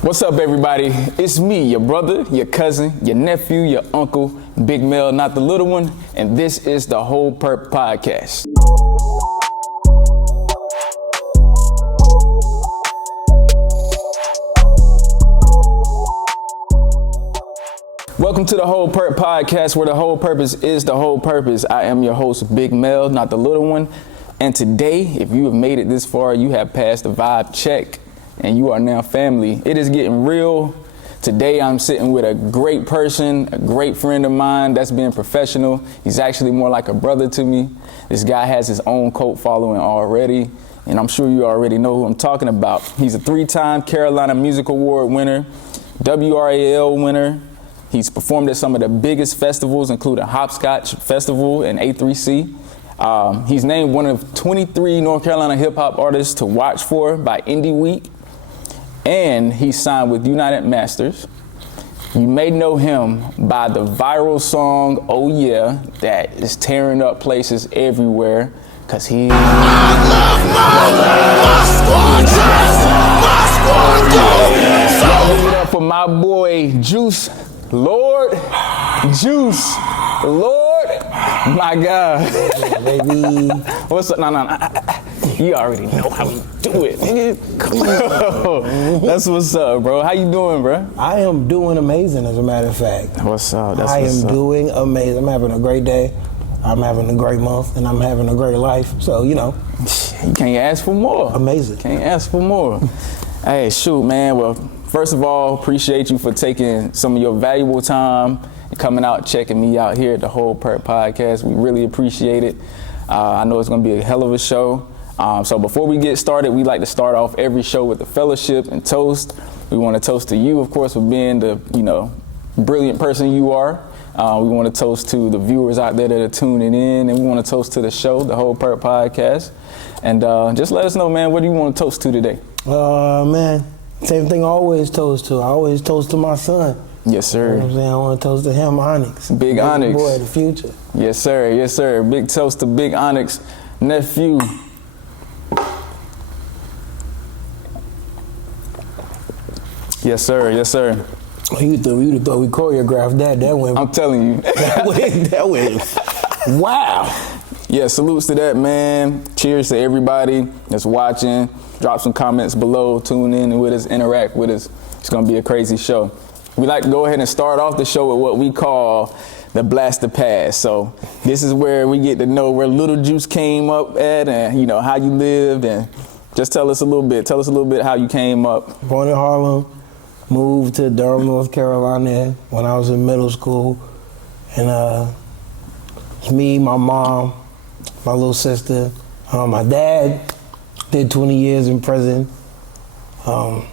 What's up, everybody? It's me, your brother, your cousin, your nephew, your uncle, Big Mel, not the little one, and this is the Whole Purp podcast. Welcome to the Whole Purp podcast, where the whole purpose is the whole purpose. I am your host, Big Mel, not the little one, and today, if you have made it this far, you have passed the vibe check. And you are now family. It is getting real. Today I'm sitting with a great person, a great friend of mine that's being professional. He's actually more like a brother to me. This guy has his own cult following already, and I'm sure you already know who I'm talking about. He's a 3-time Carolina Music Award winner, WRAL winner. He's performed at some of the biggest festivals, including Hopscotch Festival and A3C. He's named one of 23 North Carolina hip hop artists to watch for by Indie Week. And he signed with United Masters. You may know him by the viral song, Oh Yeah, that is tearing up places everywhere, cause he... I love my squad, give it up for my boy, Jooselord. Jooselord, my God. Yeah, baby. What's up? No. You already know how we do it, nigga. Come on. That's what's up, bro. How you doing, bro? I am doing amazing, as a matter of fact. What's up? I am doing amazing. I'm having a great day. I'm having a great month, and I'm having a great life. So, you know. You can't ask for more. Amazing. Can't ask for more. Hey, shoot, man. Well, first of all, appreciate you for taking some of your valuable time and coming out, checking me out here at the Whole Purp podcast. We really appreciate it. I know it's going to be a hell of a show. So before we get started, we like to start off every show with a fellowship and toast. We want to toast to you, of course, for being the, brilliant person you are. We want to toast to the viewers out there that are tuning in, and we want to toast to the show, the Whole Purp podcast. And just let us know, man, what do you want to toast to today? Man, same thing I always toast to. I always toast to my son. Yes, sir. You know what I'm saying? I want to toast to him, Onyx. Big Onyx. Boy of the future. Yes, sir. Yes, sir. Big toast to Big Onyx, nephew. Yes, sir. Yes, sir. You thought we choreographed that. That went. I'm telling you. That went. Wow. Yeah, salutes to that, man. Cheers to everybody that's watching. Drop some comments below. Tune in with us. Interact with us. It's going to be a crazy show. We like to go ahead and start off the show with what we call the Blast the Past. So this is where we get to know where Little Juice came up at and, how you lived. And just tell us a little bit how you came up. Born in Harlem. Moved to Durham, North Carolina when I was in middle school. And it's me, my mom, my little sister. My dad did 20 years in prison, because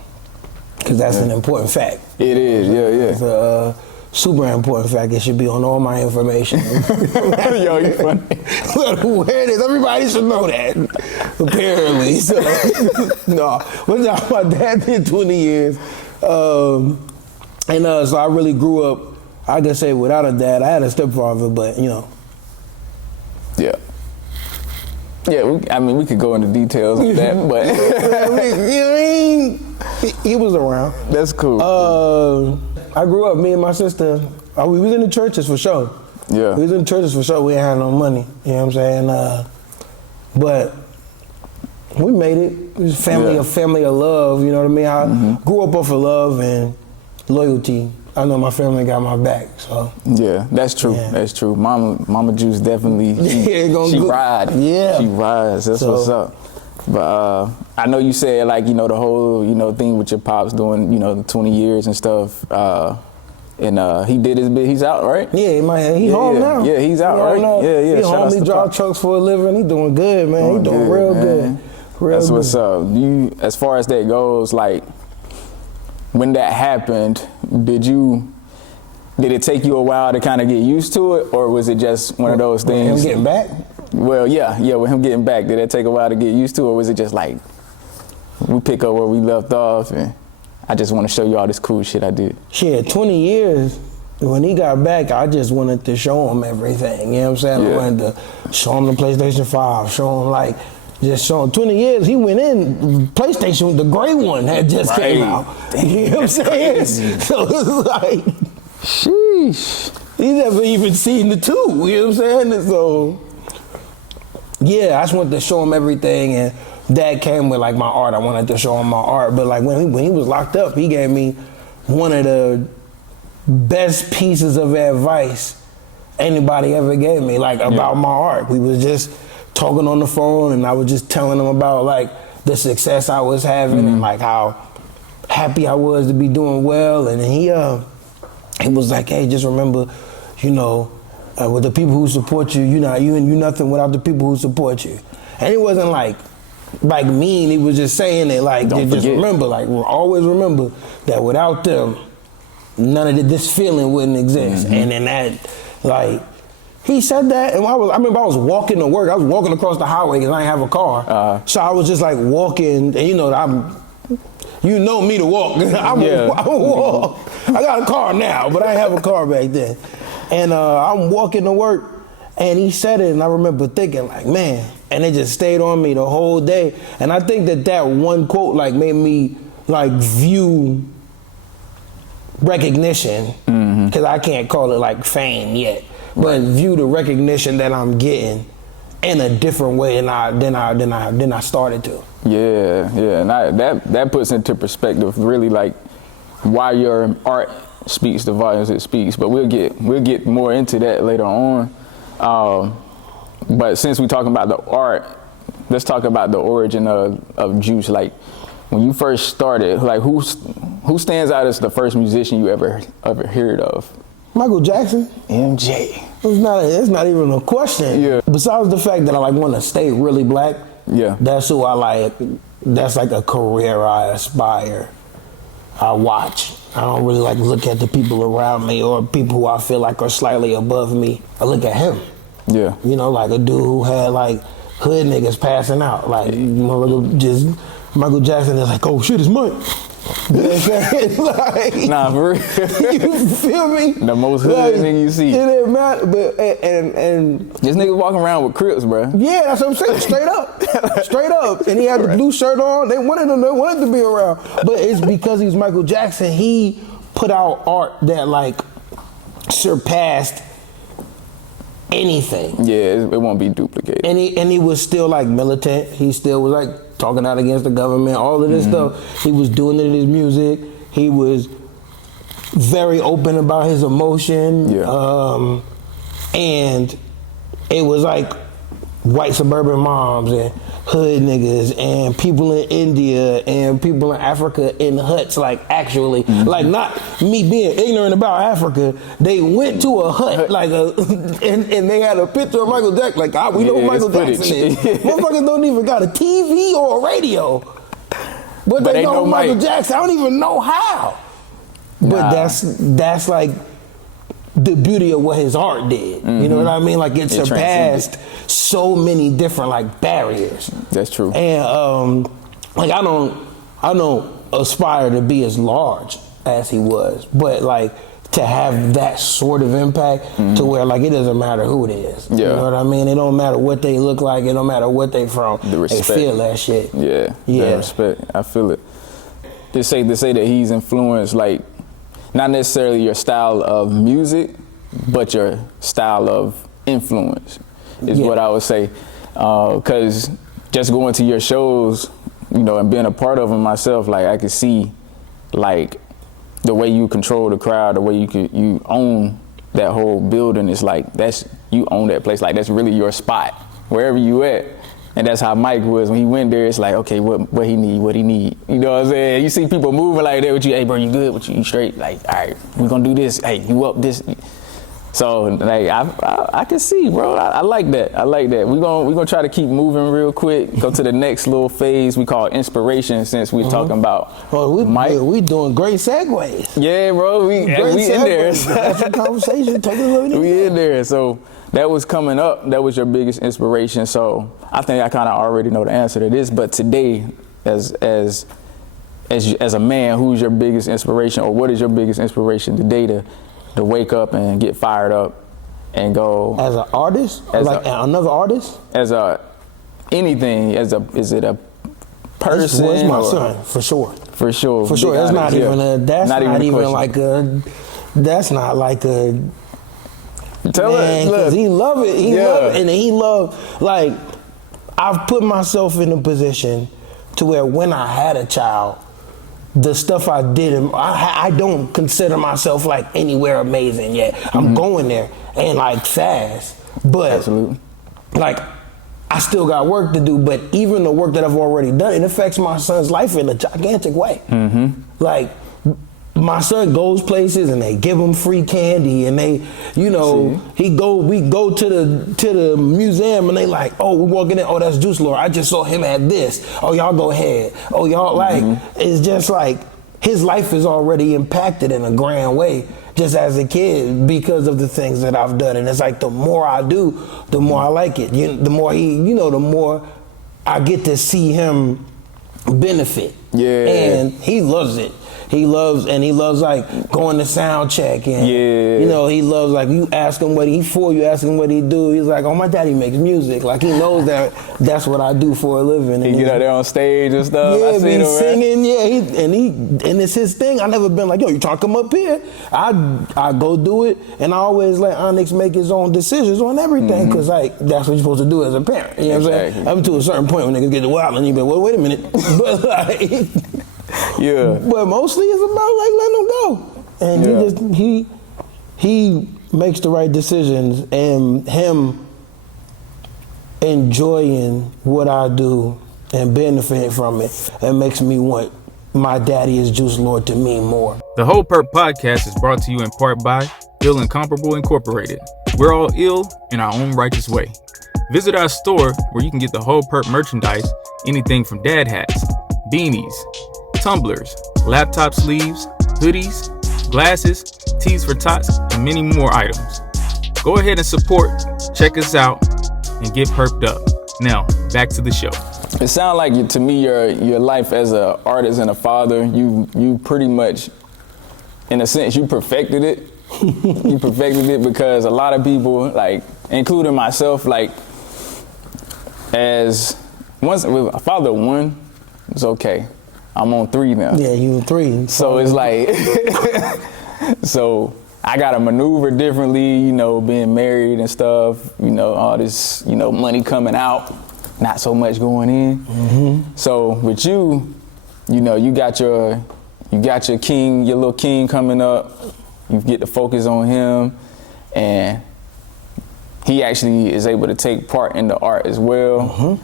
that's an important fact. It is, yeah. It's a super important fact. It should be on all my information. Yo, you funny. Where it is, everybody should know that, apparently. So, no, but my dad did 20 years. So I really grew up, I can say without a dad. I had a stepfather, but Yeah. Yeah, we could go into details of that, but. He was around. That's cool. I grew up, me and my sister, we was in the churches for sure. Yeah. We was in the churches for sure. We ain't had no money, you know what I'm saying? But we made it. It was a family of love, you know what I mean? I grew up off of love and loyalty. I know my family got my back, so. Yeah, that's true. Yeah. That's true. Mama Juice definitely, she ride. Yeah. She rides, that's what's up. But I know you said the whole, thing with your pops doing, the 20 years and stuff. And he did his bit. He's out, right? Yeah, he home now. Yeah, he's out, right? Now. Yeah. He home. He drive trucks for a living. He doing good, man. He doing real good. That's what's up. You, as far as that goes, when that happened, did it take you a while to kind of get used to it, or was it just one of those things? Him getting back? Well, yeah, with him getting back, did it take a while to get used to it, or was it just we pick up where we left off and I just want to show you all this cool shit I did? Shit, 20 years. When he got back, I just wanted to show him everything, you know what I'm saying? Yeah. I wanted to show him the PlayStation 5, show him just showing 20 years. He went in, PlayStation, the gray one had just came out. You know what I'm saying? So it's like, sheesh. He never even seen the two. You know what I'm saying? And so, yeah, I just wanted to show him everything, and Dad came with like my art. I wanted to show him my art, but like when he was locked up, he gave me one of the best pieces of advice anybody ever gave me, like about my art. We was just talking on the phone, and I was just telling him about like the success I was having and like how happy I was to be doing well. And then he was like, hey, just remember, you know, with the people who support you, you nothing without the people who support you. And it wasn't like mean. He was just saying it like, just remember, like always remember that without them, none of this feeling wouldn't exist. And then that, like, he said that, and I remember I was walking to work. I was walking across the highway because I didn't have a car. So I was just like walking, and you know me to walk. I walk. I got a car now, but I didn't have a car back then. And I'm walking to work, and he said it, and I remember thinking like, man, and it just stayed on me the whole day. And I think that one quote like made me like view recognition, because I can't call it like fame yet, but view the recognition that I'm getting in a different way than I started to. Yeah, and that puts into perspective really like why your art speaks the volumes it speaks. But we'll get more into that later on. But since we're talking about the art, let's talk about the origin of Juice. Like when you first started, like who stands out as the first musician you ever heard of? Michael Jackson. MJ. It's not even a question. Yeah. Besides the fact that I like want to stay really black. Yeah. That's who I like. That's like a career I aspire. I watch. I don't really like look at the people around me or people who I feel like are slightly above me. I look at him. Yeah. You know, like a dude who had like hood niggas passing out. Like, just Michael Jackson is like, oh shit, it's Mike. You know what I'm saying? Like, nah, for real. You feel me? The most hood nigga you see. It didn't matter, but and this nigga walking around with Crips, bro. Yeah, that's what I'm saying. Straight up. And he had the blue shirt on. They wanted to be around. But it's because he's Michael Jackson. He put out art that like surpassed anything. Yeah, it won't be duplicated. And he was still like militant. He still was like talking out against the government, all of this stuff. He was doing it in his music. He was very open about his emotion. Yeah. And it was like white suburban moms and hood niggas and people in India and people in Africa in huts, like actually, like not me being ignorant about Africa. They went to a hut, like and they had a picture of Michael Jackson. Like, we know who Michael Jackson is. Motherfuckers don't even got a TV or a radio, but they know Michael Jackson. I don't even know how. But that's like the beauty of what his art did. You know what I mean? Like it surpassed so many different like barriers. That's true. And like I don't aspire to be as large as he was, but like to have that sort of impact to where like it doesn't matter who it is. Yeah. You know what I mean? It don't matter what they look like, it don't matter what they from. The respect. They feel that shit. Yeah. The respect. I feel it. They say that he's influenced like not necessarily your style of music, but your style of influence is what I would say. Because just going to your shows, you know, and being a part of them myself, like I could see like the way you control the crowd, the way you own that whole building. Is like you own that place. Like that's really your spot, wherever you at. And that's how Mike was when he went there. It's like, okay, what he need. You know what I'm saying? You see people moving like that with you. Hey, bro, you good? With you straight? Like, all right, we gonna do this. Hey, you up this? So like I can see, bro. I like that. We gonna try to keep moving real quick. Go to the next little phase we call inspiration, since we're talking about Mike. We doing great segues. Yeah, bro. We in there. That's a conversation. Take a look. We in there. So that was coming up. That was your biggest inspiration. So I think I kind of already know the answer to this. But today, as a man, who's your biggest inspiration, or what is your biggest inspiration today to wake up and get fired up and go? As an artist? Another artist? As anything? Is it a person? Where's my or- son? For sure. For sure. For sure. Big That's not Onyx, even yeah. a. That's not a even question. like a. That's not like a. Tell Man, her, because look. he love it. He Yeah. love it, and he love like. I've put myself in a position to where when I had a child, the stuff I did, I don't consider myself like anywhere amazing yet. I'm going there and like fast, but Absolutely. like I still got work to do. But even the work that I've already done, it affects my son's life in a gigantic way. Like my son goes places and they give him free candy and they, you know, we go to the museum and they like, oh, we walking in, oh, that's Jooselord. I just saw him at this. Oh, y'all go ahead. Oh, y'all like, it's just like his life is already impacted in a grand way just as a kid because of the things that I've done. And it's like the more I do, the more I like it. The more the more I get to see him benefit. Yeah. And he loves it. He loves like going to sound check and you know, he loves like you ask him what he for, you ask him what he do, he's like, oh, my daddy makes music. Like he knows that that's what I do for a living. He get out there on stage and stuff. Yeah, I see he's him, singing, and it's his thing. I never been like, yo, you trying to come up here? I go do it, and I always let Onyx make his own decisions on everything, because like that's what you're supposed to do as a parent. You know what I'm saying? Up to a certain point when niggas get the wild and you be like, well, wait a minute. But like but mostly it's about like letting him go. And he makes the right decisions, and him enjoying what I do and benefiting from it, it makes me want my daddy is Jooselord to mean more. The Whole Purp podcast is brought to you in part by Ill Incomparable Incorporated. We're all ill in our own righteous way. Visit our store where you can get the Whole Purp merchandise, anything from dad hats, beanies, tumblers, laptop sleeves, hoodies, glasses, tees for tots, and many more items. Go ahead and support, check us out, and get perped up. Now, back to the show. It sounds like to me your life as an artist and a father, you pretty much, in a sense, you perfected it. You perfected it because a lot of people, like including myself, like once with father 1, it's okay. I'm on 3 now. Yeah, you 3. So it's like, so I gotta maneuver differently, you know, being married and stuff, you know, all this, you know, money coming out, not so much going in. So with you, you know, you got your king, your little king coming up. You get to focus on him, and he actually is able to take part in the art as well.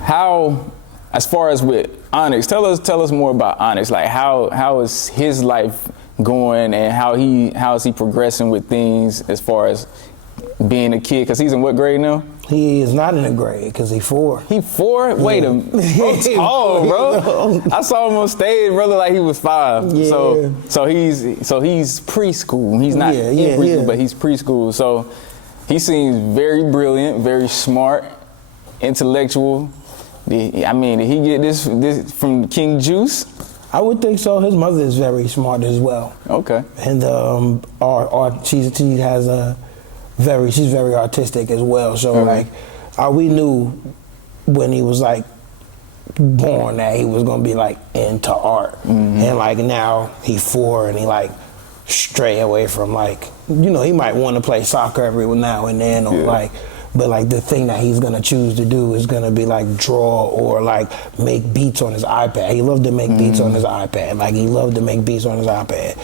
How, as far as with Onyx, tell us more about Onyx. Like how is his life going, and how is he progressing with things as far as being a kid? Because he's in what grade now? He is not in a grade because he's 4. He 4? Wait a minute. Bro's tall, bro. I saw him on stage, brother, like he was 5. Yeah. So he's preschool. He's not in preschool, but he's preschool. So he seems very brilliant, very smart, intellectual. I mean, did he get this from King Juice? I would think so. His mother is very smart as well. Okay. And she's very artistic as well. So like, we knew when he was like born that he was gonna be like into art. And like now he's 4 and he like stray away from like, you know, he might want to play soccer every now and then or like, but like the thing that he's gonna choose to do is gonna be like draw or like make beats on his iPad. He loved to make beats on his iPad. Like he loved to make beats on his iPad.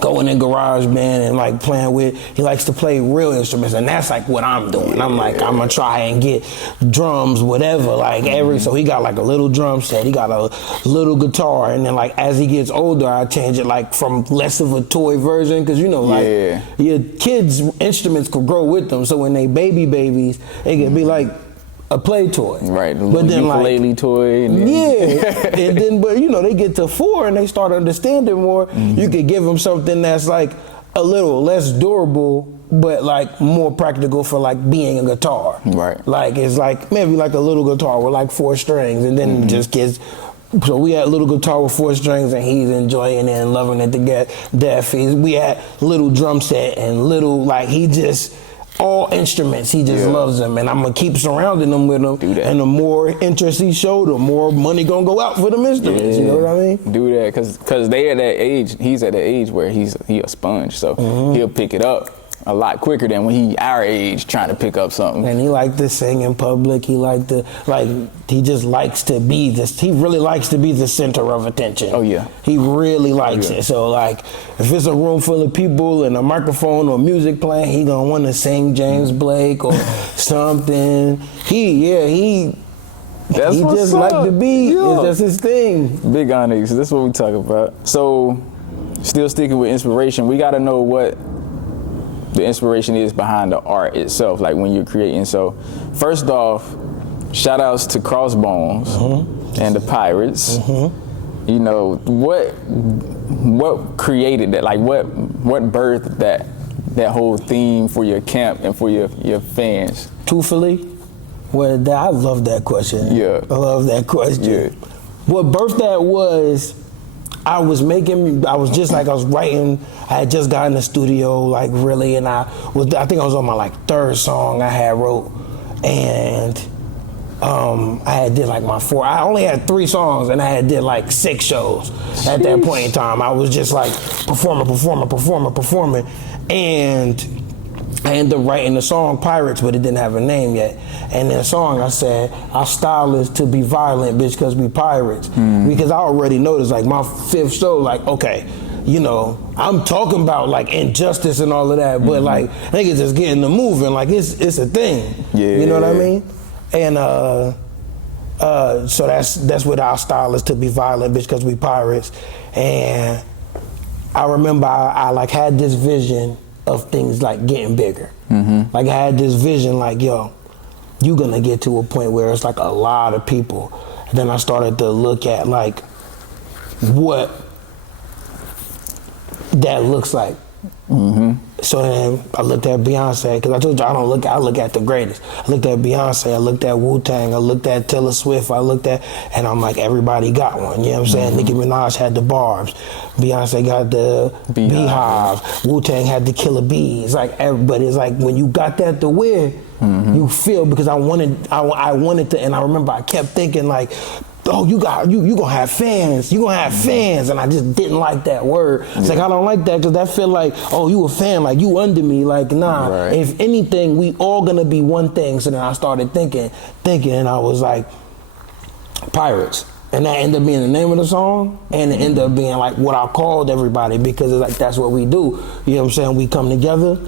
Going in GarageBand and like playing with, he likes to play real instruments, and that's like what I'm doing. I'm like, I'm gonna try and get drums, whatever, like so he got like a little drum set, he got a little guitar, and then like as he gets older, I change it like from less of a toy version, because you know, like your kids' instruments could grow with them, so when they babies, it could be like a play toy. Right, but then ukulele like, toy. And then and then, but you know, they get to 4 and they start understanding more. You could give them something that's like a little less durable, but like more practical for like being a guitar. Right. Like it's like maybe like a little guitar with like 4 strings, and then just kids. So we had a little guitar with 4 strings, and he's enjoying it and loving it to get death. We had little drum set and little, like he just, all instruments. He just loves them, and I'm gonna keep surrounding them with them. Do that. And the more interest he showed, the more money gonna go out for them instruments. You know what I mean? Do that, cause they at that age. He's at the age where he a sponge, so he'll pick it up a lot quicker than when he our age trying to pick up something. And he liked to sing in public. He he just likes to be this. He really likes to be the center of attention. Oh yeah. He really likes it. So like, if it's a room full of people and a microphone or music playing, he gonna want to sing James Blake or something. He just like the beat. Yeah. It's just his thing. Big Onyx. That's what we talk about. So, still sticking with inspiration, we got to know what the inspiration is behind the art itself, like when you're creating. So, first off, shout outs to Crossbones and the Pirates. You know, what created that? Like what birthed that whole theme for your camp and for your fans? Truthfully, I love that question. Yeah. I love that question. Yeah. What birthed that was, I was writing, I had just got in the studio, like really, and I think I was on my like third song I had wrote, and I had did like I only had 3 songs, and I had did like 6 shows at that point in time. I was just like performing, and I ended up writing the song Pirates, but it didn't have a name yet. And in the song I said, our style is to be violent, bitch, cause we pirates. Because I already noticed, like my 5th show, like, okay, you know, I'm talking about like injustice and all of that, but like niggas just getting the moving, like it's a thing. Yeah. You know what I mean? And so that's what our style is, to be violent, bitch, cause we pirates. And I remember I like had this vision of things like getting bigger. Like I had this vision like, yo, you gonna get to a point where it's like a lot of people. And then I started to look at like what that looks like. So then I looked at Beyonce, because I told you I look at the greatest. I looked at Beyonce, I looked at Wu-Tang, I looked at Taylor Swift, and I'm like, everybody got one, you know what I'm saying? Nicki Minaj had the Barbs, Beyonce got the Beehive, Wu-Tang had the Killer Bees, like everybody. It's like when you got that to wear, you feel, because I wanted to, and I remember I kept thinking like, oh, you gonna have fans. You gonna have fans, and I just didn't like that word. It's like I don't like that, because that feel like, oh, you a fan, like you under me, like nah. Right. If anything, we all gonna be one thing. So then I started thinking, and I was like, Pirates, and that ended up being the name of the song, and it ended up being like what I called everybody, because it's like that's what we do. You know what I'm saying? We come together,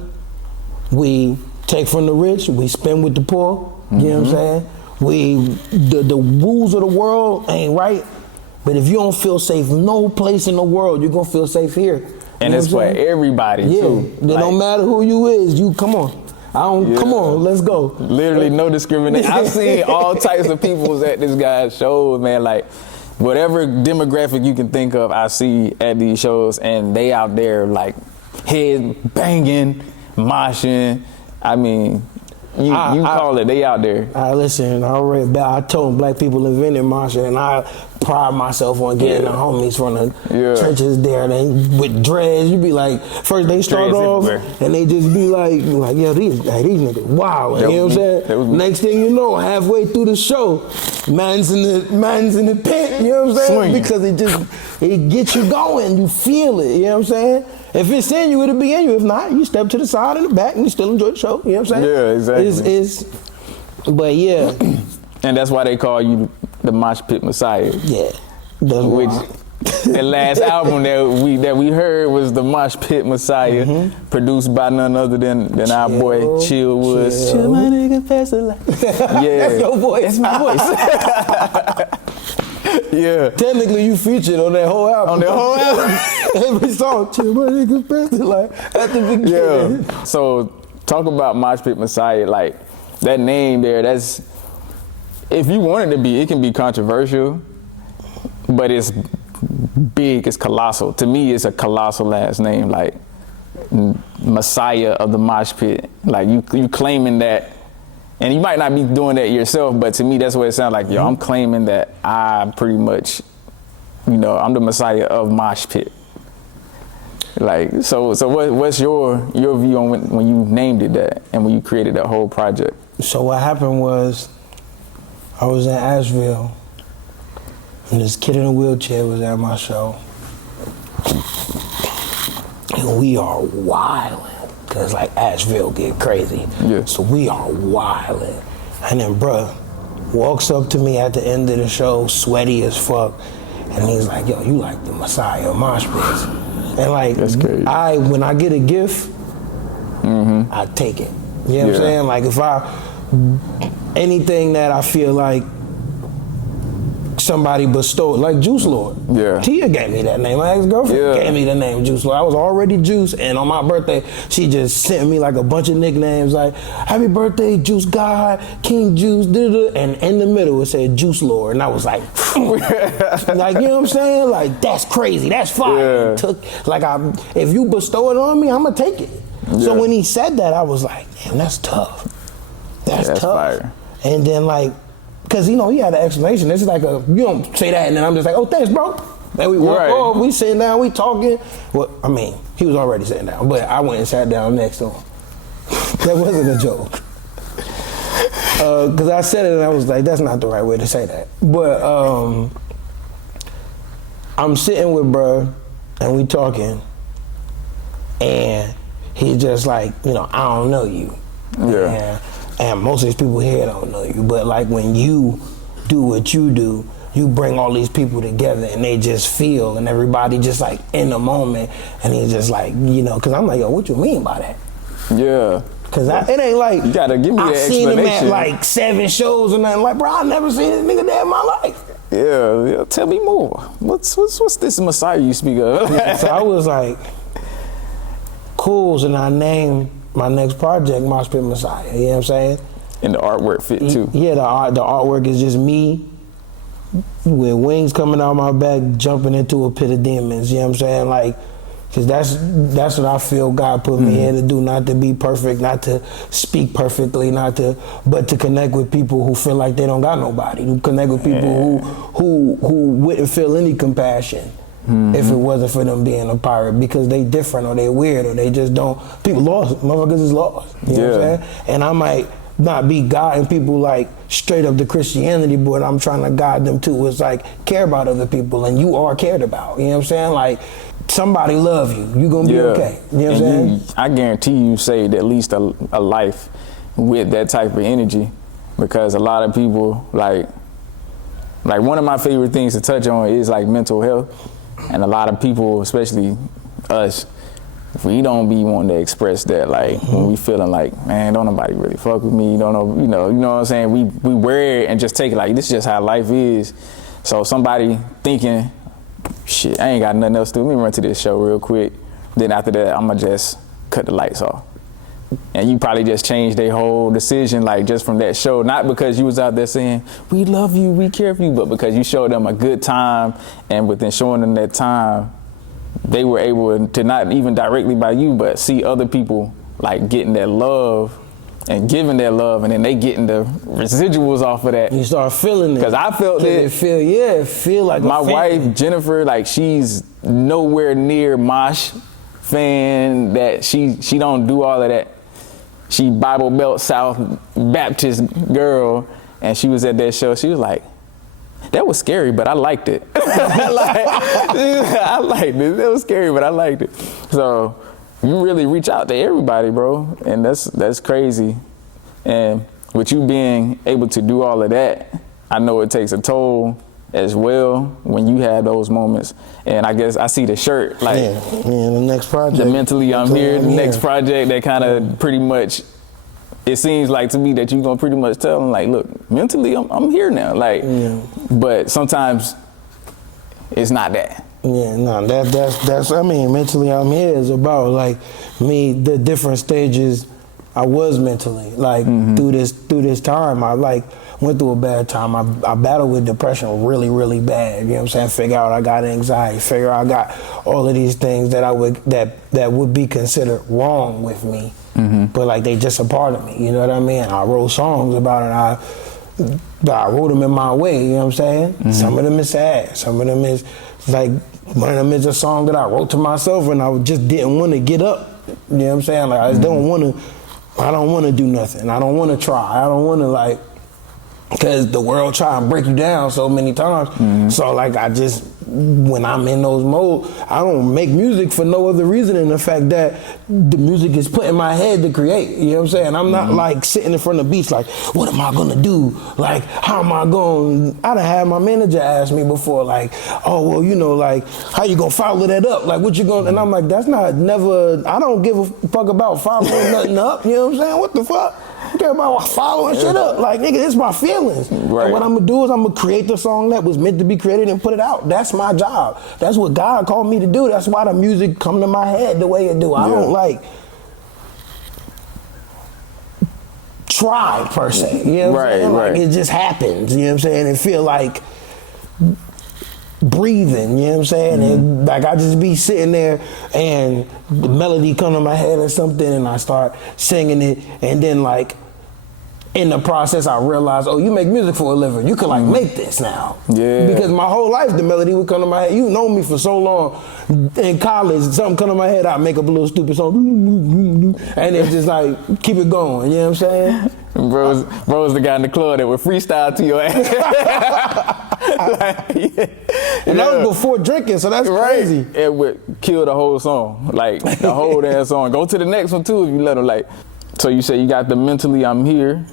we take from the rich, we spend with the poor. You know what I'm saying? The rules of the world ain't right, but if you don't feel safe no place in the world, you're gonna feel safe here. And it's for everybody too. It don't matter who you is, you come on. Come on, let's go. Literally no discrimination. I've seen all types of people at this guy's shows, man, like whatever demographic you can think of, I see at these shows, and they out there like head banging, moshing. I mean, you call it, they out there. Listen, I told black people invented moshing, and I pride myself on getting the homies from the trenches there. They with dreads, you be like, first they start off, and they just be like, yo, these niggas, wow. You know what I'm saying? Next thing you know, halfway through the show, man's in the pit. You know what I'm saying? Swinging. Because it gets you going. You feel it. You know what I'm saying? If it's in you, it'll be in you. If not, you step to the side and the back, and you still enjoy the show. You know what I'm saying? Yeah, exactly. But yeah. And that's why they call you the Mosh Pit Messiah. Yeah. The last album that we heard was the Mosh Pit Messiah, produced by none other than our boy Chill Woods. Chill my nigga pass the light. Yeah. That's your voice. That's my voice. Yeah. Technically, you featured on that whole album. Every song, chill my niggas pass the light at the beginning. Yeah. So talk about Mosh Pit Messiah, like that name there, that's, if you want it to be, it can be controversial, but it's big, it's colossal. To me, it's a colossal last name, like Messiah of the Mosh Pit. Like you claiming that, and you might not be doing that yourself, but to me, that's what it sounds like. Yo, I'm claiming that I pretty much, I'm the Messiah of Mosh Pit. Like, so what's your view on when you named it that and when you created that whole project? So what happened was, I was in Asheville, and this kid in a wheelchair was at my show. And we are wildin', cause like Asheville get crazy. Yeah. So we are wildin'. And then bruh walks up to me at the end of the show, sweaty as fuck, and he's like, yo, you like the Messiah of mosh pits. And like, that's crazy. when I get a gift, I take it. You know what I'm saying? Like anything that I feel like somebody bestowed, like Jooselord. Yeah. Tia gave me that name. My ex-girlfriend gave me the name Jooselord. I was already Juice, and on my birthday, she just sent me like a bunch of nicknames like, happy birthday, Juice God, King Juice, and in the middle it said Jooselord, and I was like, like, you know what I'm saying? Like, that's crazy, that's fire. Yeah. If you bestow it on me, I'm gonna take it. So when he said that, I was like, damn, that's tough. That's tough. Fire. And then like, cause he had an explanation. This is like you don't say that and then I'm just like, oh, thanks, bro. Then we walk off, we sitting down, we talking. Well, I mean, he was already sitting down, but I went and sat down next to him. That wasn't a joke. Cause I said it and I was like, that's not the right way to say that. But I'm sitting with bro and we talking, and he's just like, I don't know you. Yeah. And most of these people here don't know you, but like when you do what you do, you bring all these people together and they just feel, and everybody just like in the moment, and he's just like, cause I'm like, yo, what you mean by that? Yeah. Cause it ain't like, you gotta give me that explanation. I seen him at like 7 shows and nothing, like, bro, I never seen this nigga there in my life. Yeah, tell me more. What's this Messiah you speak of? So I was like, cool, and I named my next project Mosh Pit Messiah, you know what I'm saying? And the artwork fit too. Yeah, the artwork is just me with wings coming out my back, jumping into a pit of demons, you know what I'm saying? Like, cause that's what I feel God put me here to do, not to be perfect, not to speak perfectly, but to connect with people who feel like they don't got nobody, to connect with people who wouldn't feel any compassion. If it wasn't for them being a pirate, because they different or they weird or they just don't. People lost, motherfuckers is lost. You know what I'm saying? And I might not be guiding people like straight up to Christianity, but I'm trying to guide them to it's like care about other people, and you are cared about. You know what I'm saying? Like somebody love you, you gonna be okay. You know what I'm saying? I guarantee you saved at least a life with that type of energy, because a lot of people like one of my favorite things to touch on is like mental health. And a lot of people, especially us, we don't be wanting to express that. Like when we feeling like, man, don't nobody really fuck with me. Don't know, you know what I'm saying? We wear it and just take it like this is just how life is. So somebody thinking, shit, I ain't got nothing else to do. Let me run to this show real quick. Then after that, I'ma just cut the lights off. And you probably just changed their whole decision, like just from that show, not because you was out there saying, we love you, we care for you, but because you showed them a good time, and within showing them that time, they were able to not even directly by you, but see other people like getting that love and giving that love, and then they getting the residuals off of that. You start feeling it. Because I felt it. It feel like my wife, Jennifer, like she's nowhere near mosh fan, that she don't do all of that. She Bible Belt South Baptist girl, and she was at that show. She was like, that was scary, but I liked it. I liked it. That was scary, but I liked it. So you really reach out to everybody, bro, and that's crazy. And with you being able to do all of that, I know it takes a toll as well when you have those moments. And I guess I see the shirt, like the next project. The mentally I'm here, the next project that kind of pretty much, it seems like to me that you're gonna pretty much tell them like, look, mentally I'm here now. Like, but sometimes it's not that. Yeah, no, that's I mean, mentally I'm here is about like me, the different stages I was mentally, like through this time. I like went through a bad time. I battled with depression really, really bad. You know what I'm saying? Figure out I got anxiety. Figure out I got all of these things that that would be considered wrong with me, but like they just a part of me. You know what I mean? I wrote songs about it. I wrote them in my way. You know what I'm saying? Some of them is sad. Some of them is like one of them is a song that I wrote to myself, and I just didn't want to get up. You know what I'm saying? Like I just don't want to do nothing. I don't want to try. I don't want to like, because the world try and break you down so many times. So like I just, when I'm in those modes, I don't make music for no other reason than the fact that the music is put in my head to create. You know what I'm saying? I'm not like sitting in front of the beats like, what am I gonna do? Like, how am I going? I done had my manager ask me before, like, oh, well, you know, like, how you gonna follow that up? Like, what you gonna, and I'm like, that's not, never, I don't give a fuck about following nothing up. You know what I'm saying? What the fuck? I care about following shit up. Like, nigga, it's my feelings. Right. And what I'm gonna do is I'm gonna create the song that was meant to be created and put it out. That's my job. That's what God called me to do. That's why the music come to my head the way it do. I don't like try per se. You know what I'm saying? Like, it just happens. You know what I'm saying? It feel like breathing, you know what I'm saying? And like I just be sitting there and the melody come to my head or something and I start singing it, and then like in the process I realize, oh, you make music for a living. You can like make this now. Yeah. Because my whole life the melody would come to my head. You know me for so long. In college, something come to my head, I make up a little stupid song. And it's just like keep it going, you know what I'm saying? Bro's the guy in the club that would freestyle to your ass. And that was before drinking, so that's crazy. It would kill the whole song, like the whole damn song. Go to the next one too if you let them. Like, so you say you got the mentally I'm here,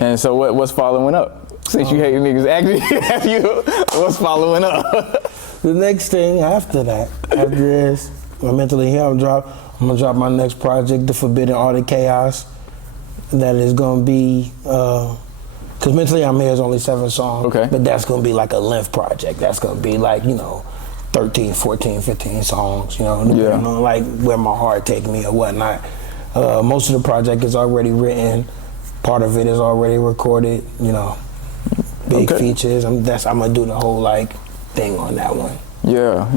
and so what's following up? Since you hate niggas asking you, what's following up? The next thing after that, after this, my mentally here, I'm gonna drop my next project, The Forbidden Art of Chaos. That is gonna be, cause Mentally I'm Here is only 7 songs, but that's gonna be like a length project. That's gonna be like, you know, 13, 14, 15 songs, you know, depending on like where my heart take me or whatnot. Most of the project is already written, part of it is already recorded, you know, big features. I'm gonna do the whole like thing on that one. Yeah,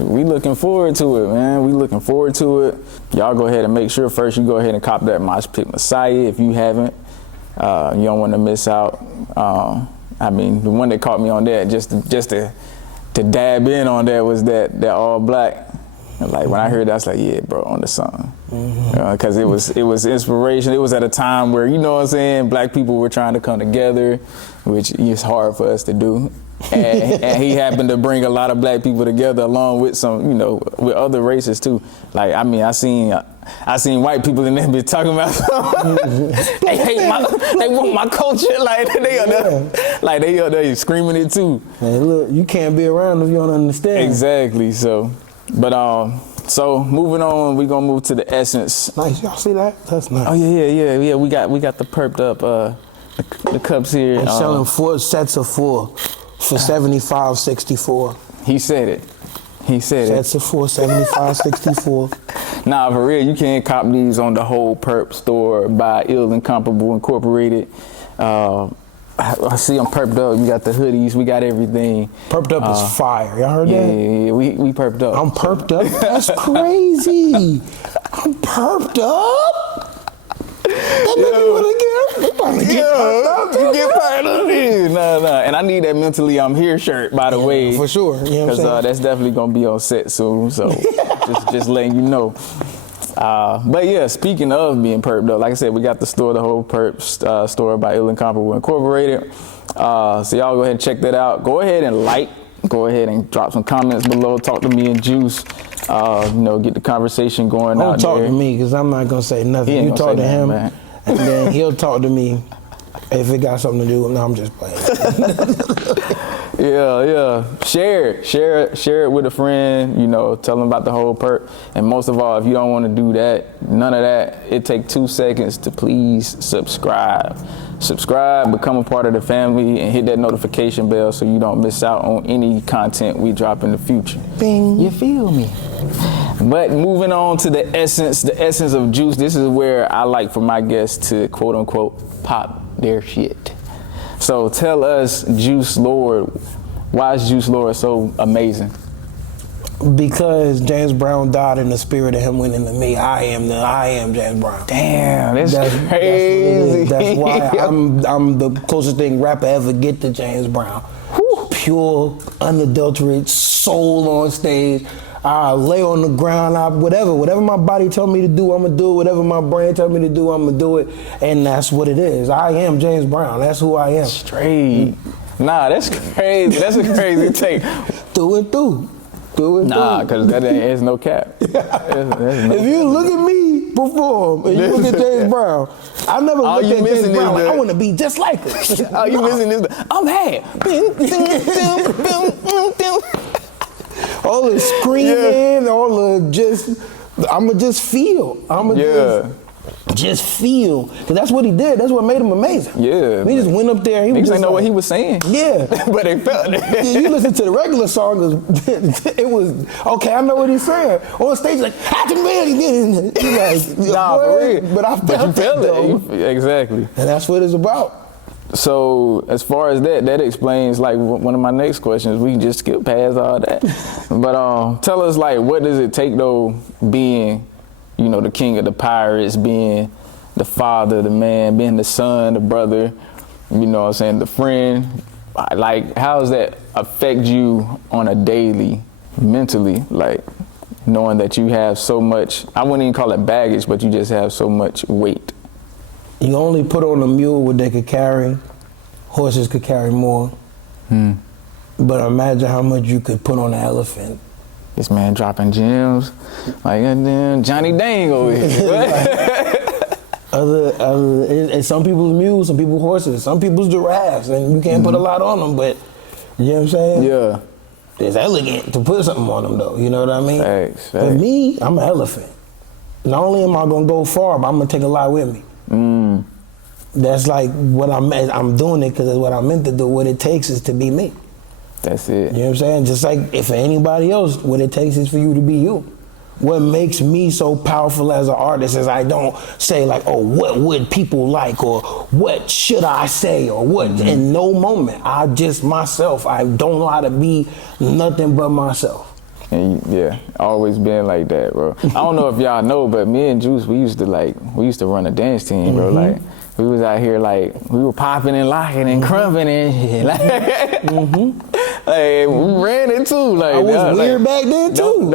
we looking forward to it, man. We looking forward to it. Y'all go ahead and make sure first you go ahead and cop that Mosh Pit Messiah if you haven't. You don't want to miss out. I mean, the one that caught me on that, just to dab in on that was that all black. Like when I heard that, I was like, yeah, bro, on the song. Because it was inspiration. It was at a time where, you know what I'm saying, black people were trying to come together, which is hard for us to do. And he happened to bring a lot of black people together along with some, you know, with other races too. Like, I mean, I seen white people in there be talking about they want my culture. Like they up there screaming it too. Hey, look, you can't be around if you don't understand. Exactly. So, but so moving on, we gonna move to the essence. Nice, y'all see that? That's nice. Oh yeah. We got the perped up the cups here. I'm selling 4 sets of 4. For $75.64. He said it. Sets of 4, $75.64. Nah, for real, you can't cop these on the Whole Purp store by Ill Incomparable Incorporated. I see them perped up. You got the hoodies. We got everything. Perped up is fire. Y'all heard that? Yeah. We perped up. I'm perped up? That's crazy. I'm perped up? That nigga wanna get perked up. You get perked up. Nah. And I need that Mentally I'm Here shirt, by the way. For sure. You know what I'm saying? That's definitely gonna be on set soon. So just letting you know. But yeah, speaking of being perped up, like I said, we got the store, the Whole Purp store by Ill Incomparable Incorporated. So y'all go ahead and check that out. Go ahead and drop some comments below. Talk to me and Juice. You know, get the conversation going out there. Don't talk to me, because I'm not going to say nothing. You talk to him, and then he'll talk to me if it got something to do with. No, I'm just playing. Yeah. Share it with a friend. You know, tell them about the Whole Purp. And most of all, if you don't want to do that, none of that, it takes 2 seconds to please subscribe. Subscribe, become a part of the family, and hit that notification bell so you don't miss out on any content we drop in the future. Bing. You feel me? But moving on to the essence of Juice. This is where I like for my guests to quote unquote pop their shit. So tell us, Jooselord, why is Jooselord so amazing? Because James Brown died in the spirit of him winning to me. I am James Brown. Damn, that's crazy. That's why I'm the closest thing rapper ever get to James Brown. Whew. pure, unadulterated soul on stage. I lay on the ground, whatever my body tell me to do, I'm gonna do it. Whatever my brain tell me to do, I'm gonna do it. And that's what it is. I am James Brown. That's who I am. Straight. Nah, that's crazy. That's a crazy take. Through and through. Nah, because that ain't no cap. If you look at me perform and you look at James Brown, I never looked at James Brown like, I want to be just like her. Oh, you missing this? I'm had. All the screaming, all the just, I'ma just feel. Just feel. Because that's what he did. That's what made him amazing. Yeah. He just went up there. Niggas ain't know what he was saying. Yeah. But they felt it. You listen to the regular song, it was, okay, I know what he's saying. On stage, like, I can really get it. Like, nah, for real. But I felt it. Exactly. And that's what it's about. So as far as that explains like one of my next questions. We can just skip past all that. But tell us, like, what does it take though, being, you know, the king of the pirates, being the father, the man, being the son, the brother, you know what I'm saying, the friend. Like, how does that affect you on a daily, mentally, like knowing that you have so much, I wouldn't even call it baggage, but you just have so much weight? You only put on a mule what they could carry. Horses could carry more. But imagine how much you could put on an elephant. This man dropping gems like Johnny Dang over here. And some people's mules, some people's horses, some people's giraffes, and you can't put a lot on them, but you know what I'm saying? Yeah. It's elegant to put something on them though, you know what I mean? Thanks. For me, I'm an elephant. Not only am I gonna go far, but I'm gonna take a lot with me. That's like what I'm doing it because it's what I'm meant to do. What it takes is to be me. That's it. You know what I'm saying? Just like if for anybody else, what it takes is for you to be you. What makes me so powerful as an artist is I don't say like, oh, what would people like, or what should I say, or what. In no moment, I just myself. I don't know how to be nothing but myself. And yeah, always been like that, bro. I don't know if y'all know, but me and Juice, we used to run a dance team, bro. Like, we was out here like, we were popping and locking and crumping and shit. Like, like, we ran it too. Like, I was weird back then too.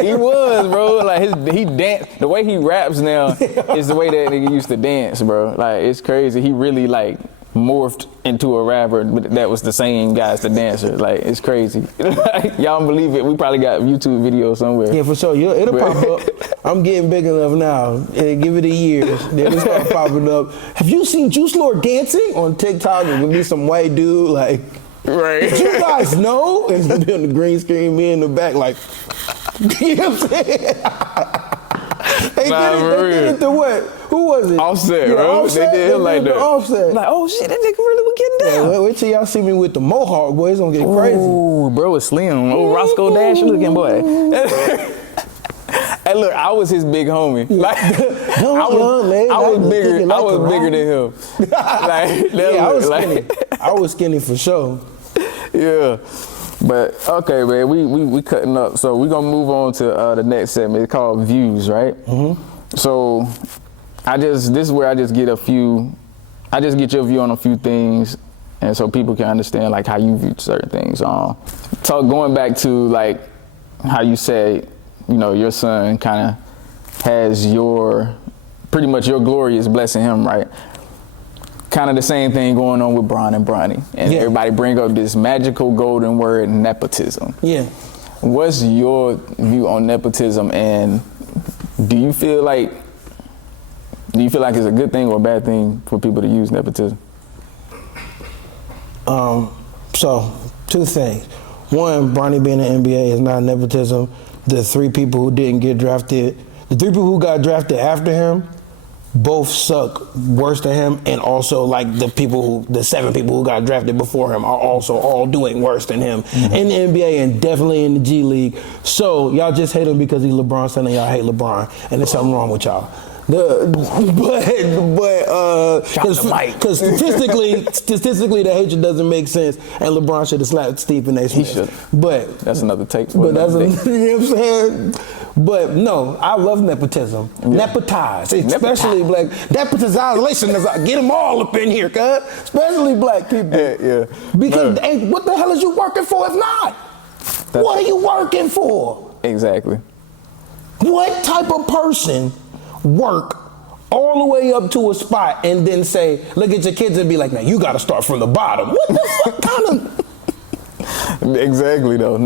He was, bro. Like, he danced. The way he raps now is the way that nigga used to dance, bro. Like, it's crazy. He really like morphed into a rapper that was the same guy as the dancer. Like, it's crazy. Y'all don't believe it. We probably got YouTube videos somewhere. Yeah, for sure. It'll pop up. I'm getting big enough now. Give it a year. Then it'll start popping up. Have you seen Jooselord dancing on TikTok? It would be some white dude like, right. Did you guys know? And it's be on the green screen, me in the back like, you know what I'm saying? They did it to what? Who was it? Offset, bro. Offset? They did him like that. Offset. Like, oh shit, that nigga really was getting down. Yeah, wait till y'all see me with the mohawk, boy. It's gonna get crazy. Ooh, bro, was slim. Oh, Roscoe Dash looking boy. Hey, look, I was his big homie. Like, I was bigger than him. Like, yeah, I was skinny. I was skinny for sure. Yeah. But okay, man, we cutting up. So we're gonna move on to the next segment. It's called Views, right? So this is where I just get your view on a few things, and so people can understand like how you view certain things. Going back to like how you say, you know, your son kind of has pretty much your glory is blessing him, right? Kind of the same thing going on with Bron and Bronny. And everybody bring up this magical golden word, nepotism. Yeah. What's your view on nepotism, and do you feel like it's a good thing or a bad thing for people to use nepotism? So, two things. One, Bronny being in the NBA is not nepotism. The three people who didn't get drafted, the three people who got drafted after him, both suck worse than him, and also like the 7 people who got drafted before him are also all doing worse than him in the NBA and definitely in the G League. So y'all just hate him because he's LeBron's son and y'all hate LeBron, and there's something wrong with y'all. Because statistically, the hatred doesn't make sense, and LeBron should have slapped Stephen A. Smith. He should. But that's another take. But that's you know what I'm saying. But no, I love nepotism. Yeah. Nepotize, especially black. Nepotization is get them all up in here, cuz. Especially black people. Yeah. Because what the hell is you working for if not? What are you working for? Exactly. What type of person work all the way up to a spot and then say, look at your kids and be like, now you got to start from the bottom? What the fuck kind of... Exactly, though.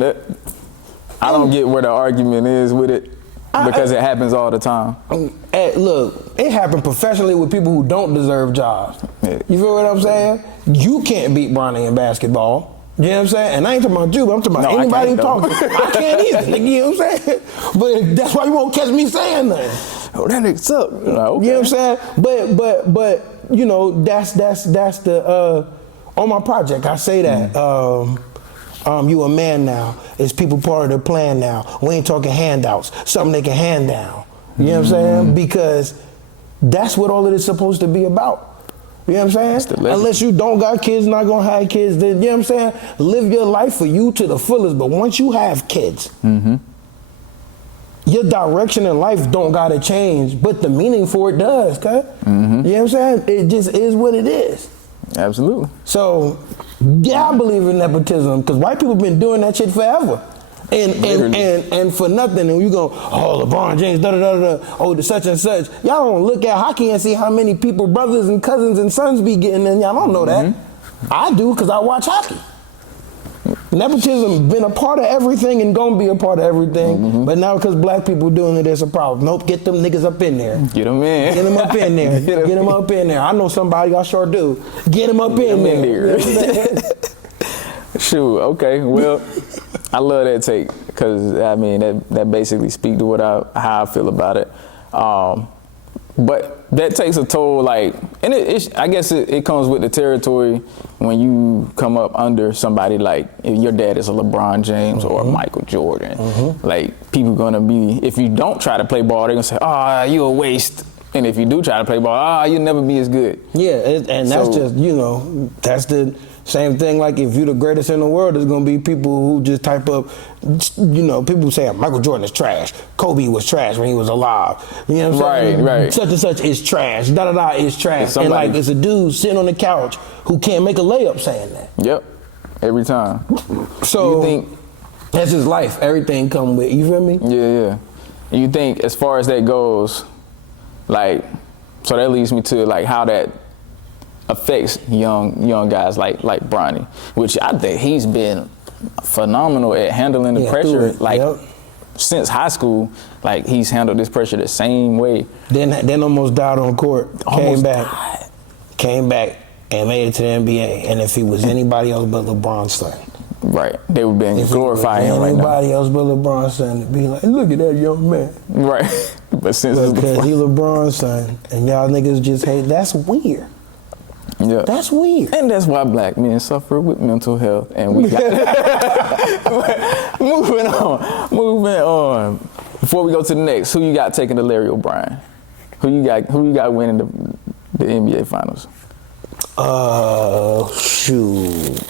I don't get where the argument is with it because it happens all the time. Look, it happened professionally with people who don't deserve jobs. Yeah. You feel what I'm saying? You can't beat Bronny in basketball. You know what I'm saying? And I ain't talking about you, but I'm talking about anybody who talking. I can't either, nigga, you know what I'm saying? But that's why you won't catch me saying nothing. Oh, that nigga suck. Okay. You know what I'm saying? But you know, that's the on my project, I say that. You a man now. Is people part of the plan now? We ain't talking handouts. Something they can hand down. You know what I'm saying? Because that's what all of it is supposed to be about. You know what I'm saying? Unless you don't got kids, not gonna have kids, then you know what I'm saying? Live your life for you to the fullest. But once you have kids, your direction in life don't gotta change, but the meaning for it does, cuz. You know what I'm saying? It just is what it is. Absolutely. So, yeah, I believe in nepotism, because white people been doing that shit forever. And for nothing, and you go, oh, LeBron James, oh, the such and such. Y'all don't look at hockey and see how many people, brothers and cousins and sons be getting in. Y'all don't know that. I do, because I watch hockey. Nepotism been a part of everything and gonna be a part of everything, but now because black people doing it, it's a problem. Nope, get them niggas up in there. Get them in. Get them up in there. Get them up in there. I know somebody, I sure do. Get them up in there. Shoot, okay, well, I love that take, because I mean that basically speaks to how I feel about it. But that takes a toll, like, and I guess it comes with the territory when you come up under somebody like, if your dad is a LeBron James or a Michael Jordan. Like, people gonna be, if you don't try to play ball, they're gonna say, you a waste. And if you do try to play ball, you'll never be as good. Yeah, and that's just, you know, that's the same thing. Like, if you're the greatest in the world, there's gonna be people who just type up, you know, people say Michael Jordan is trash. Kobe was trash when he was alive. You know what I'm saying? Right. Such and such is trash. Is trash. And like, it's a dude sitting on the couch who can't make a layup saying that. Yep. Every time. So you think that's his life. Everything come with. You feel me? Yeah. And you think, as far as that goes, like, so that leads me to like how that affects young guys like Bronny, which I think he's been phenomenal at handling the pressure. Since high school, like, he's handled this pressure the same way. Then almost died on court. Came back and made it to the NBA. And if he was anybody else but LeBron's son, right, they would be glorifying him right now. Anybody else but LeBron's son would be like, look at that young man. Right, but since because he LeBron's son and y'all niggas just hate, that's weird. Yeah, that's weird. And that's why black men suffer with mental health. And we got moving on. Before we go to the next, who you got taking to Larry O'Brien? Who you got winning the NBA Finals? Shoot.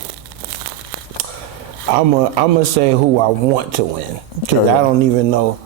I'ma say who I want to win, because I don't even know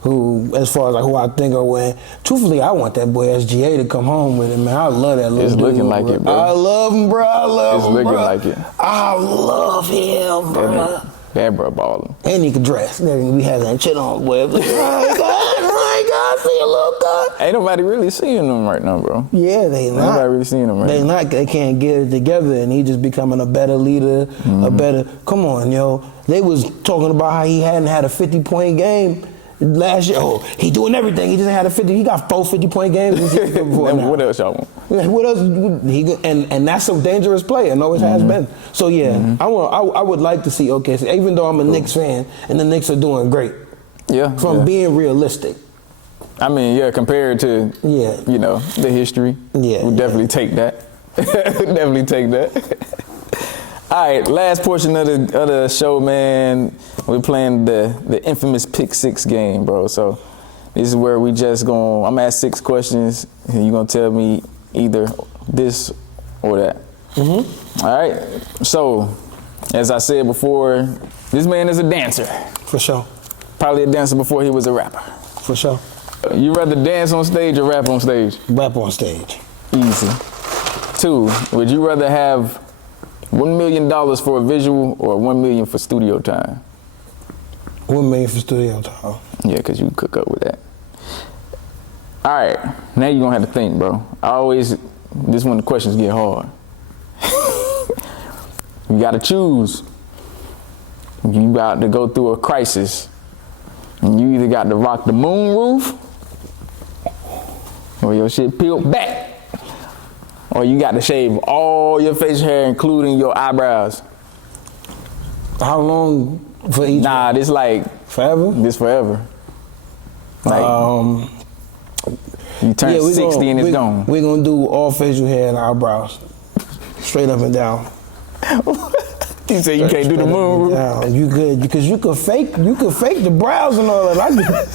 who, as far as like who I think will win. Truthfully, I want that boy SGA to come home with it, man. I love that little dude. It's looking like it, bro. I love him, bro. I love him, bro. It's looking like it. I love him, bro. That bro balling. And he can dress. We have that shit on, boy. Oh my God, see a little guy. Ain't nobody really seeing him right now, bro. Yeah, they not. Nobody really seeing him right now. They can't get it together, and he just becoming a better leader, a better. Come on, yo. They was talking about how he hadn't had a 50-point game last year. Oh, he doing everything. He just had a 50. He got 4 50-point games this year before. And what else y'all want? What else? And that's a dangerous player, and always has been. So yeah, I would like to see OKC, even though I'm a Knicks fan, and the Knicks are doing great. Yeah. From being realistic. I mean, yeah, compared to you know, the history. Yeah. We'll definitely take that. Definitely take that. All right, last portion of the show, man. We're playing the infamous Pick 6 game, bro. So This is where we just I'm gonna ask 6 questions, and you're gonna tell me either this or that. Mm-hmm. All right. So, as I said before, this man is a dancer. For sure. Probably a dancer before he was a rapper. For sure. You rather dance on stage or rap on stage? Rap on stage. Easy. 2, would you rather have $1 million for a visual or $1 million for studio time? $1 million for studio time. Yeah, because you cook up with that. All right, now you're gonna have to think, bro. This when the questions get hard. You gotta choose. You about to go through a crisis, and you either got to rock the moon roof, or your shit peeled back, or you got to shave all your facial hair, including your eyebrows. How long for each? Nah, this like forever. This forever. Like, you turn 60 and it's gone. We're gonna do all facial hair and eyebrows, straight up and down. You say you can't do the moon roof? You could, because you could fake the brows and all that.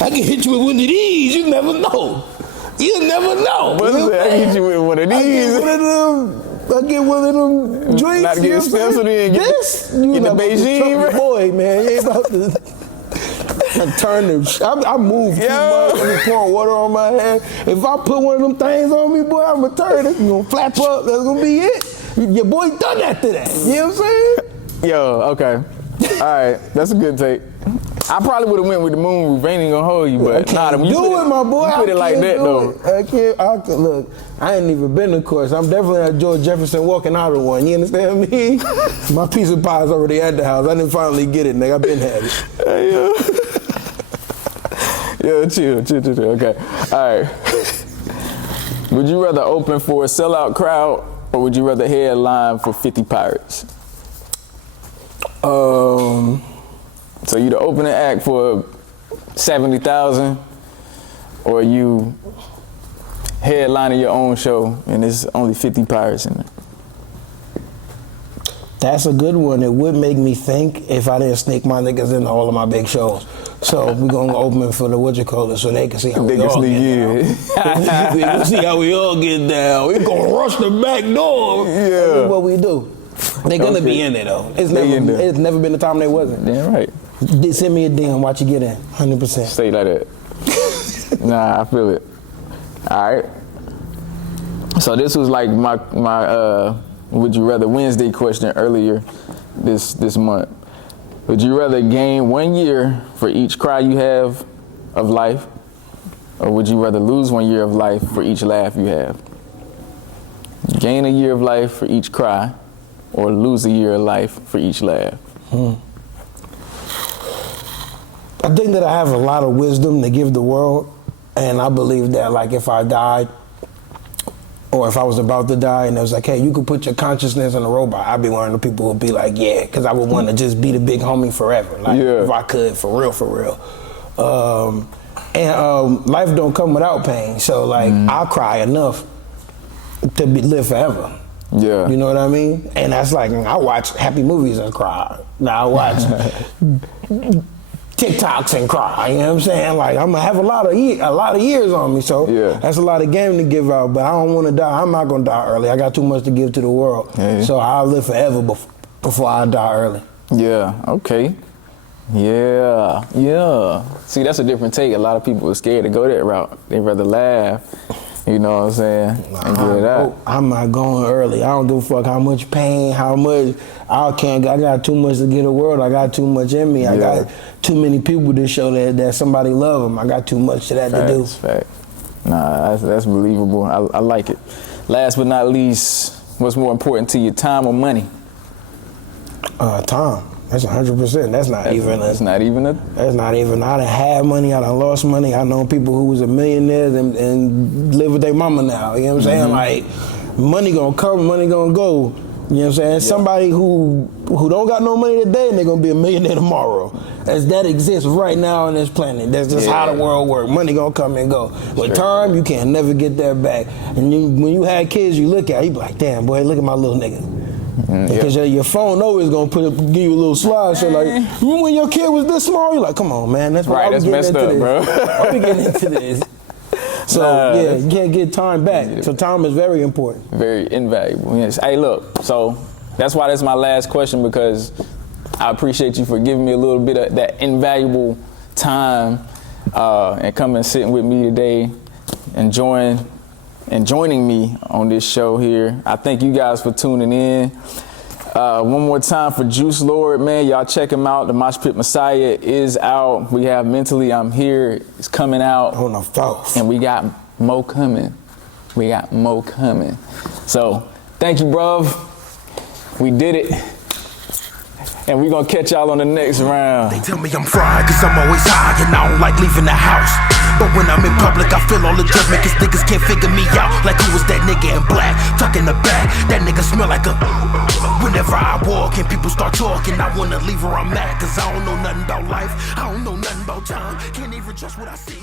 I can hit you with one of these. You never know. You never know. What is that? I hit you with one of these. I get one of them drinks. Not get stenciled in. Get the Beijing, right? Boy, man, you ain't about to. I move too much. I'm pouring water on my head. If I put one of them things on me, boy, I'm gonna turn it. You gonna flap up. That's gonna be it. Your boy done after that. You know what I'm saying? Yo, okay. All right, that's a good take. I probably would have went with the moon roof. Ain't even gonna hold you, but my boy. You put it like that though. Look, I ain't even been to course. I'm definitely at George Jefferson walking out of one. You understand me? My piece of pie is already at the house. I didn't finally get it, nigga. I've been had it. Hey, yo, chill. Okay, all right. Would you rather open for a sellout crowd, or would you rather headline for 50 pirates? So you the opening act for 70,000, or you headlining your own show and there's only 50 pirates in there? That's a good one. It would make me think if I didn't sneak my niggas into all of my big shows. So we're gonna open for the so they can see how we all get down. We can see how we all get down. We're gonna rush the back door. Yeah. That's what we do. They're gonna be in there though. It's never been a time they wasn't. Damn right. Send me a DM, watch you get in, 100%. Stay like that. Nah, I feel it. All right. So this was like my would you rather Wednesday question earlier this month. Would you rather gain 1 year for each cry you have of life, or would you rather lose 1 year of life for each laugh you have? Gain a year of life for each cry, or lose a year of life for each laugh? I think that I have a lot of wisdom to give the world, and I believe that like if I died, or if I was about to die and it was like, hey, you could put your consciousness in a robot, I'd be one of the people who'd be like, yeah, because I would want to just be the big homie forever. Like, if I could, for real. And life don't come without pain. So, like, I'll cry enough to live forever. Yeah. You know what I mean? And that's like, I watch happy movies and cry. Now I watch TikToks and cry, you know what I'm saying? Like, I'm gonna have a lot of years on me, so that's a lot of game to give out, but I don't wanna die. I'm not gonna die early. I got too much to give to the world. So I'll live forever before I die early. Yeah, okay. Yeah. See, that's a different take. A lot of people are scared to go that route. They'd rather laugh, you know what I'm saying, and get it out. I'm not going early. I don't give a fuck how much pain, how much I got too much to give the world. I got too much in me. I got too many people to show that somebody love them. I got too much to that to do. Fact. Nah, that's believable. I like it. Last but not least, what's more important to you, time or money? Time. That's 100%. That's not even. I done had money. I done lost money. I know people who was a millionaire and live with their mama now. You know what I'm saying? Like, money gonna come, money gonna go. You know what I'm saying? Somebody who don't got no money today and they're gonna be a millionaire tomorrow. That exists right now on this planet. That's just how the world works. Money gonna come and go. With time, you can never get that back. And when you had kids, you look at it, you be like, damn, boy, look at my little nigga. Because your phone always gonna give you a little slideshow like, remember when your kid was this small? You're like, come on, man, that's why That's messed up, bro. Why we getting into this? So you can't get time back. So time is very important. Very invaluable. Yes. Hey, look. So that's why that's my last question, because I appreciate you for giving me a little bit of that invaluable time and coming and sitting with me today, and joining me on this show here. I thank you guys for tuning in. One more time for Jooselord, man. Y'all check him out. The Mosh Pit Messiah is out. We have Mentally I'm Here. It's coming out. On the 4th. And we got more coming. So thank you, bruv. We did it. And we gonna catch y'all on the next round. They tell me I'm fried cause I'm always high and I don't like leaving the house. But when I'm in public I feel all the judgment cause niggas can't figure me out. Like who was that nigga in black, tuck in the back? That nigga smell like a... Whenever I walk and people start talking, I wanna leave where I'm at. Cause I don't know nothing about life, I don't know nothing about time. Can't even trust what I see.